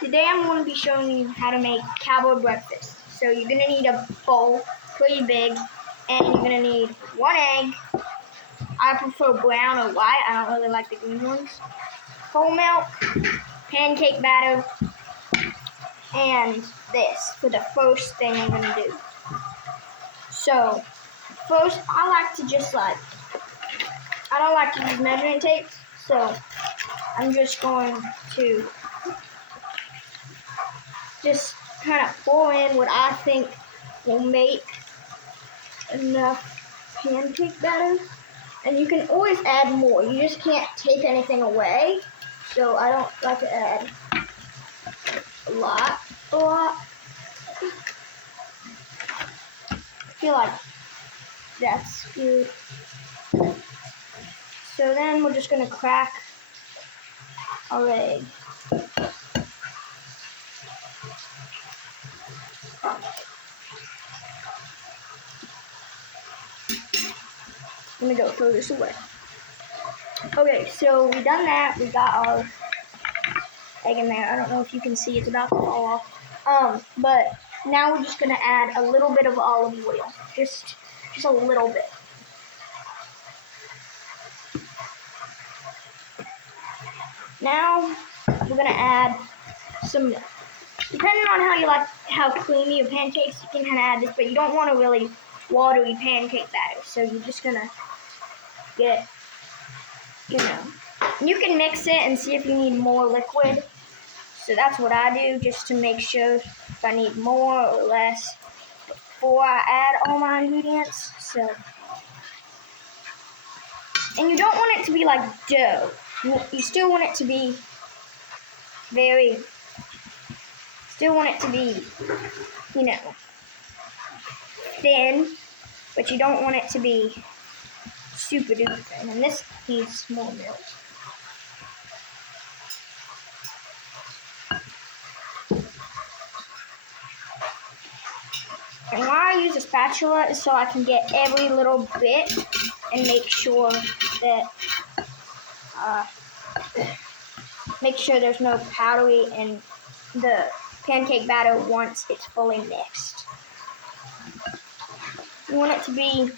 Today I'm going to be showing you how to make cowboy breakfast. So you're going to need a bowl, pretty big, and you're going to need 1 egg. I prefer brown or white. I don't really like the green ones. Whole milk, pancake batter, and this for the first thing I'm going to do. So first, I like to just I don't like to use measuring tapes, so I'm just going to just kind of pour in what I think will make enough pancake batter. And you can always add more. You just can't take anything away. So I don't like to add a lot. I feel like that's good. So then we're just gonna crack our egg. Let me go throw this away. Okay, so we done that. We got our egg in there. I don't know if you can see, it's about to fall off. But now we're just gonna add a little bit of olive oil, just a little bit. Now we're gonna add some milk. Depending on how creamy your pancakes, you can kind of add this, but you don't want a really watery pancake batter. So you're just gonna get, you can mix it and see if you need more liquid. So that's what I do, just to make sure if I need more or less before I add all my ingredients. So, and you don't want it to be like dough. You still want it to be thin, but you don't want it to be super duper thin. And this needs more milk. And why I use a spatula is so I can get every little bit and make sure that there's no powdery in the pancake batter once it's fully mixed. You want it to be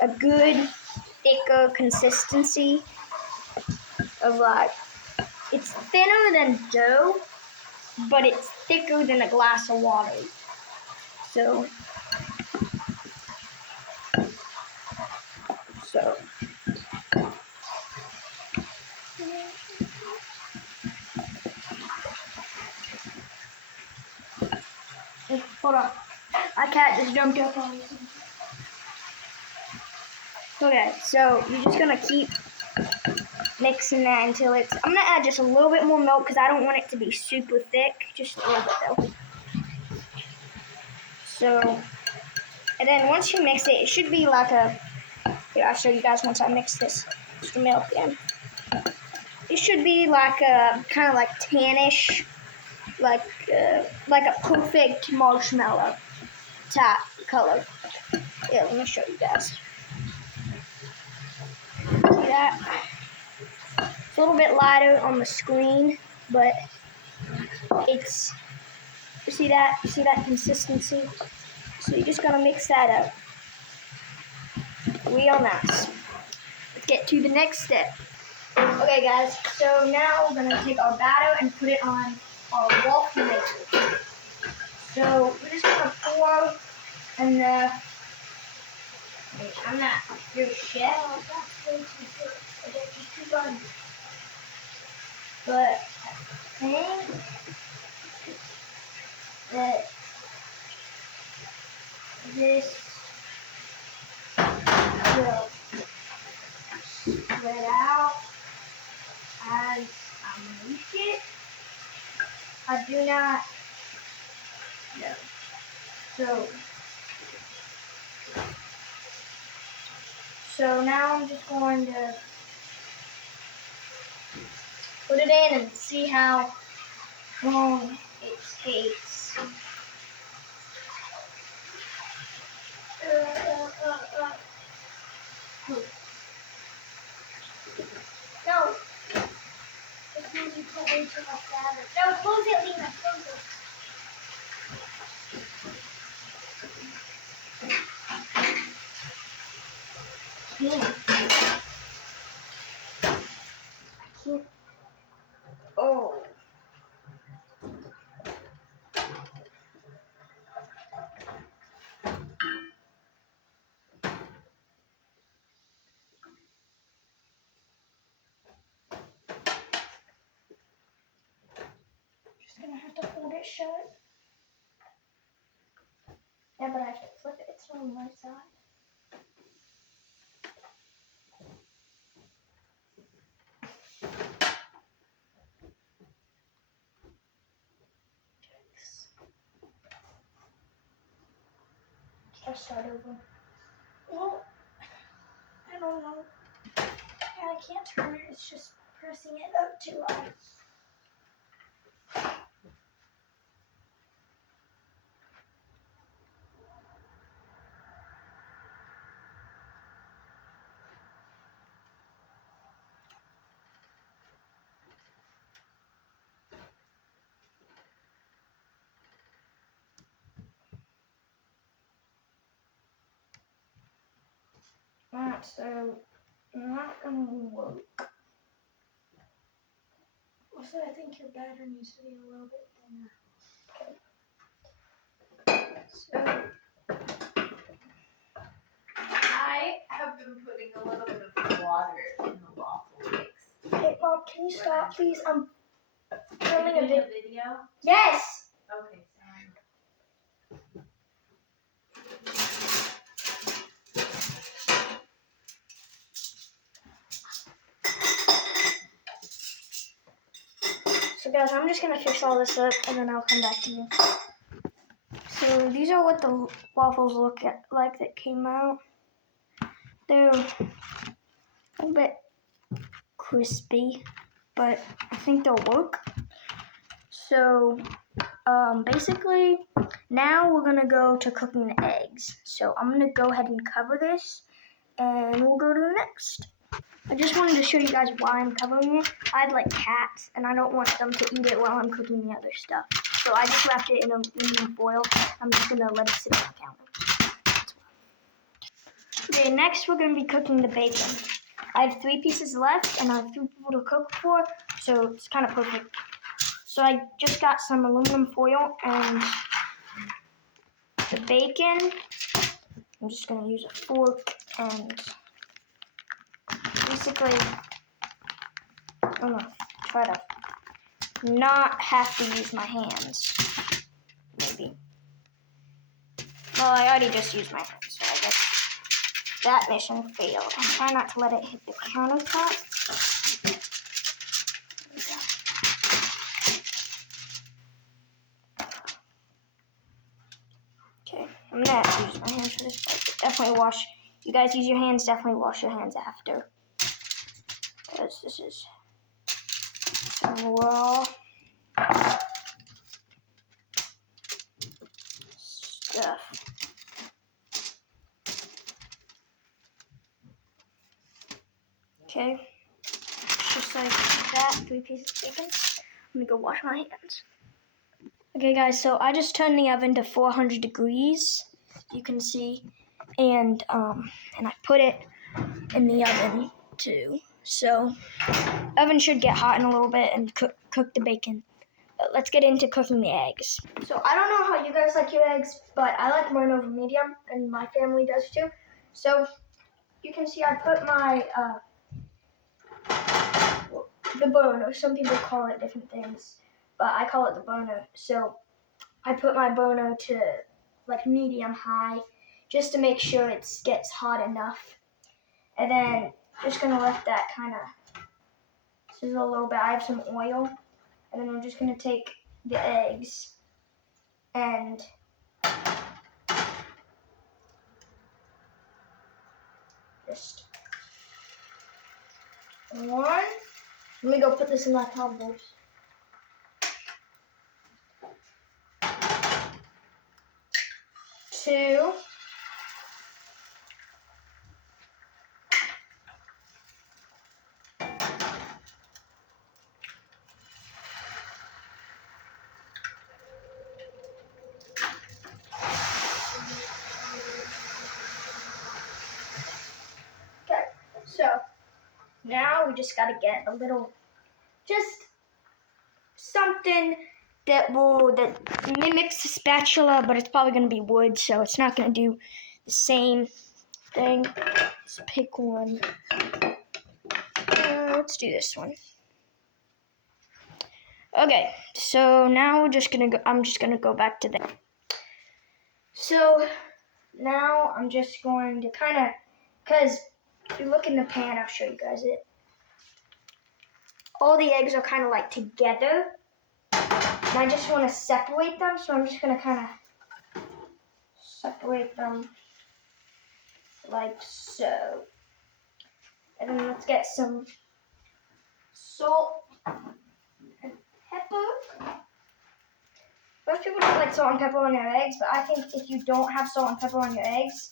a good, thicker consistency of it's thinner than dough, but it's thicker than a glass of water. So hold on. My cat just jumped up on me. Okay, so you're just gonna keep mixing that until I'm gonna add just a little bit more milk because I don't want it to be super thick, just a little bit though. So, and then once you mix it, it should be here, I'll show you guys once I mix this extra milk in. It should be kind of like tannish, like a perfect marshmallow type color. Yeah, let me show you guys. See that? It's a little bit lighter on the screen, but you see that consistency? So you're just gonna mix that up real nice. Let's get to the next step. Okay guys, so now we're gonna take our batter and put it on our waffle maker. So we're just gonna pour in the, I'm not your chef, but I think that this will spread out as I make it. I do not know. So now I'm just going to put it in and see how long it takes. No. You put way too much batter. No, close it, Lena. Close it. Can't. Oh. Just gonna have to hold it shut. Yeah, but I have to flip it. It's on my side. Should I start over? Well, I don't know. I can't turn it. It's just pressing it up too high. Alright, so not gonna work. Also, I think your batter needs to be a little bit thinner. Okay. So I have been putting a little bit of water in the waffle mix. Hey, Mom, can you stop, please? I'm filming a video. Yes! Okay, So guys, I'm just gonna fix all this up and then I'll come back to you. So these are what the waffles look like that came out. They're a little bit crispy, but I think they'll work. So basically, now we're gonna go to cooking the eggs. So I'm gonna go ahead and cover this and we'll go to the next. I just wanted to show you guys why I'm covering it. I have like cats and I don't want them to eat it while I'm cooking the other stuff. So I just wrapped it in aluminum foil. I'm just gonna let it sit on the counter. Okay, next we're gonna be cooking the bacon. I have 3 pieces left and I have 3 people to cook for, so it's kind of perfect. So I just got some aluminum foil and the bacon. I'm just gonna use a fork and basically, I'm gonna try to not have to use my hands, maybe. Well, I already just used my hands, so I guess that mission failed. I'm trying not to let it hit the countertop. Okay, I'm gonna have to use my hands for this, but definitely wash. You guys use your hands, definitely wash your hands after. Because this is some raw stuff. Okay, just like that, 3 pieces of bacon. Let me go wash my hands. Okay guys, so I just turned the oven to 400 degrees, you can see, and I put it in the oven too. So, oven should get hot in a little bit and cook the bacon. But let's get into cooking the eggs. So I don't know how you guys like your eggs, but I like mine over medium, and my family does too. So you can see I put my the boner. Some people call it different things, but I call it the boner. So I put my boner to like medium high, just to make sure it gets hot enough. And then just gonna let that kind of sizzle a little bit. I have some oil, and then I'm just gonna take the eggs and just one. Let me go put this in my cowboy. 2. now we just gotta get a little, just something that mimics the spatula, but it's probably gonna be wood, so it's not gonna do the same thing. Let's pick one. Let's do this one. Okay, so now I'm just gonna go back to that. So now I'm just going to kind of, because if you look in the pan, I'll show you guys it. All the eggs are kind of like together, and I just want to separate them, so I'm just going to kind of separate them like so. And then let's get some salt and pepper. Most people don't like salt and pepper on their eggs, but I think if you don't have salt and pepper on your eggs,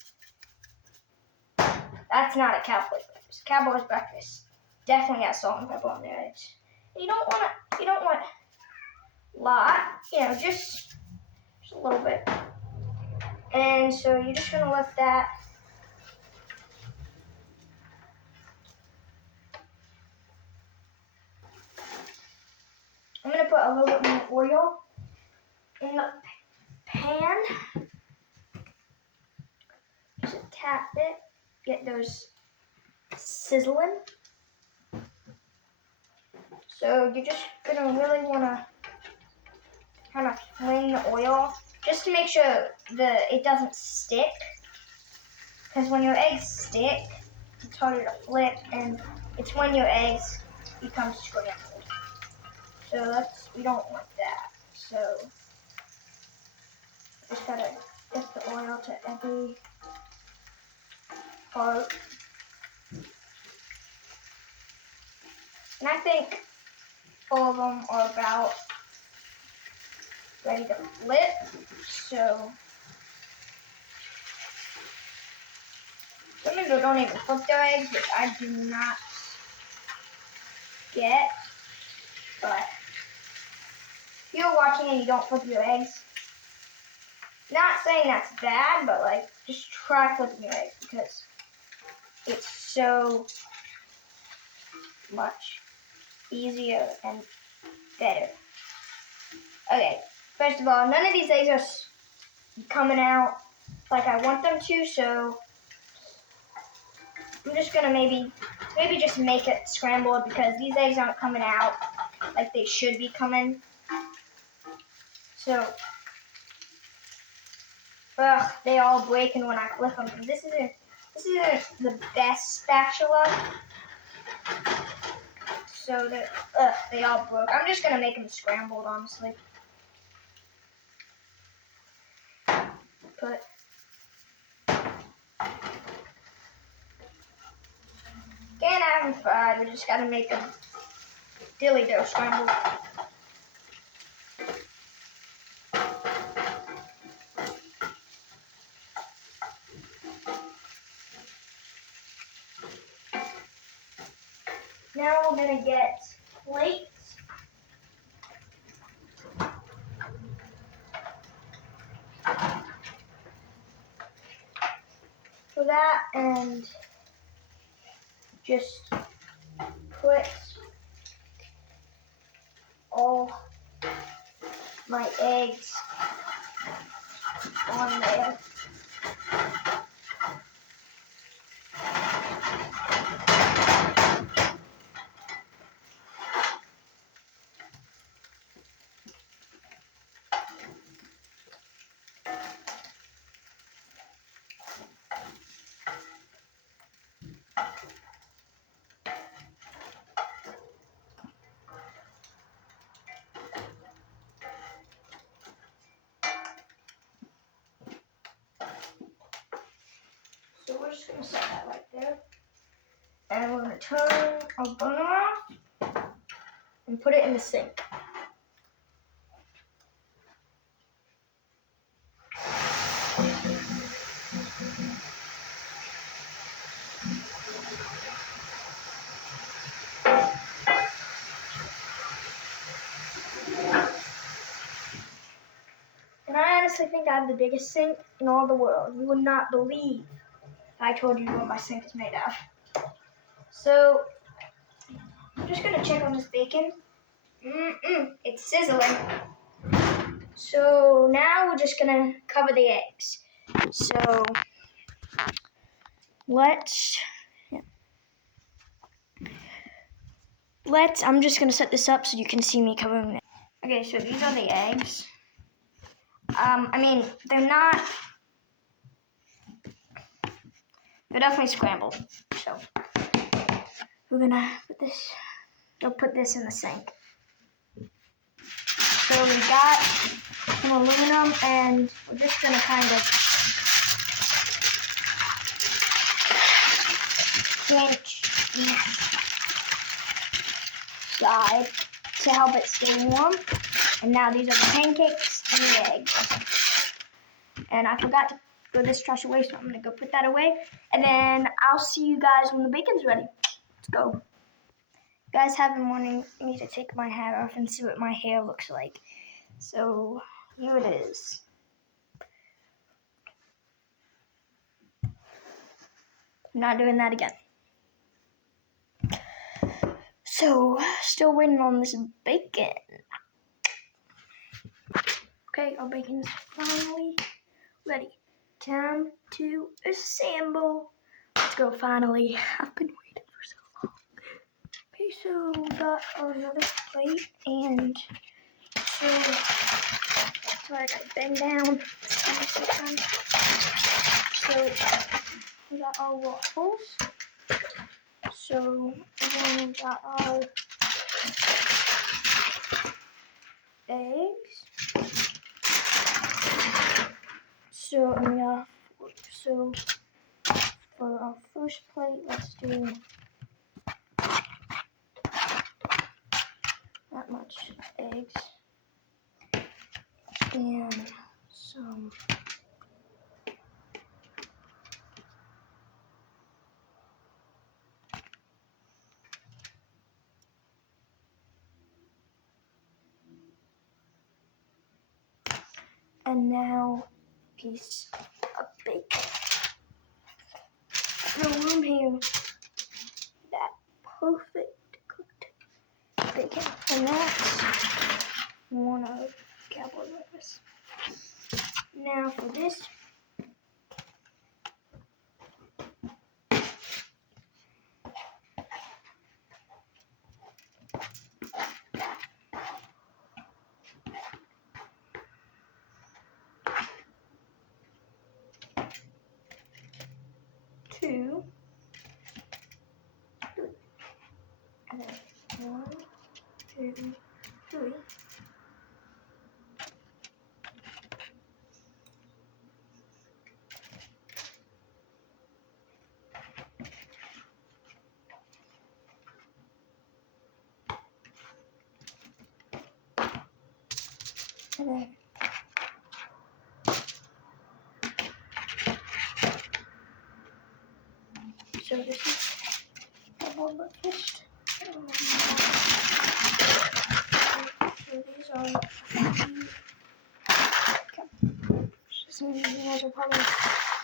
that's not a cowboy's breakfast. Cowboy's breakfast definitely has salt and pepper on their eggs. And you don't want a lot, just a little bit. And so you're just gonna let that. I'm gonna put a little bit more oil in the pan. Just tap it, get those sizzling. So you're just gonna really wanna kind of fling the oil just to make sure it doesn't stick. Because when your eggs stick, it's harder to flip, and it's when your eggs become scrambled. So we don't want that. So just gotta get the oil to every part. And I think all of them are about ready to flip. So some people don't even flip their eggs, which I do not get. But if you're watching and you don't flip your eggs, not saying that's bad, but just try flipping your eggs because it's so much easier and better. Okay, first of all, none of these eggs are coming out like I want them to, so I'm just gonna maybe just make it scrambled because these eggs aren't coming out like they should be coming. So, they all breaking when I flip them. This isn't the best spatula. So they all broke. I'm just gonna make them scrambled, honestly. But can't have them fried. We just gotta make them dilly dough scrambled. Now we're gonna get plates. For that, and just put all my eggs on there. So we're just gonna set that right there. And we're gonna turn our burner off and put it in the sink. And I honestly think I have the biggest sink in all the world. You would not believe if I told you what my sink is made of. So just gonna check on this bacon. It's sizzling. So now we're just gonna cover the eggs. So I'm just gonna set this up so you can see me covering it. Okay, so these are the eggs. They're definitely scrambled. So we're gonna put this in the sink. So we got some aluminum, and we're just gonna kind of pinch each side to help it stay warm. And now these are the pancakes and the eggs. And I forgot to throw this trash away, so I'm gonna go put that away. And then I'll see you guys when the bacon's ready. Let's go. You guys have been wanting me to take my hat off and see what my hair looks like. So here it is. I'm not doing that again. So, still waiting on this bacon. Okay, our bacon's finally ready. Time to assemble. Let's go, finally. I've been waiting for so long. Okay, so we got another plate, and sorry, I gotta bend down. So, we got our waffles. So, then we got our eggs. So for our first plate, let's do that much eggs and some and now a piece of bacon. No room here. That perfect cooked bacon, and that's one of cowboy breakfast. Now for this, two, three, and then 1, 2, 3. And then so this is cowboy breakfast. So these are some of you guys are probably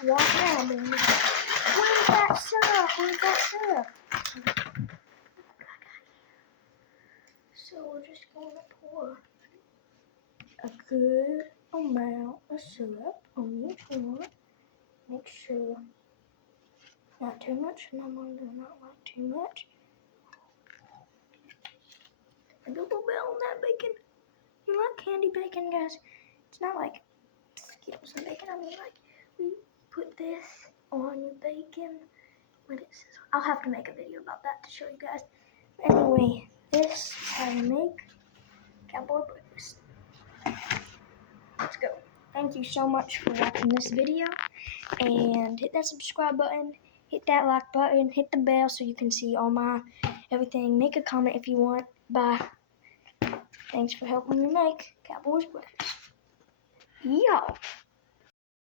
walking around and where's that syrup? Where's that syrup? So we're just going to pour a good amount of syrup on each one. Make sure not too much. My mom does not like too much. And a little bit on that bacon. You like candy bacon, guys? It's not like Skittles and bacon. I mean, like, we put this on your bacon. Let it sizzle. I'll have to make a video about that to show you guys. Anyway, this is how you make cowboy breakfast. Let's go. Thank you so much for watching this video, and hit that subscribe button, hit that like button, hit the bell so you can see all my everything. Make a comment if you want. Bye. Thanks for helping me make Cowboy's breakfast. Y'all.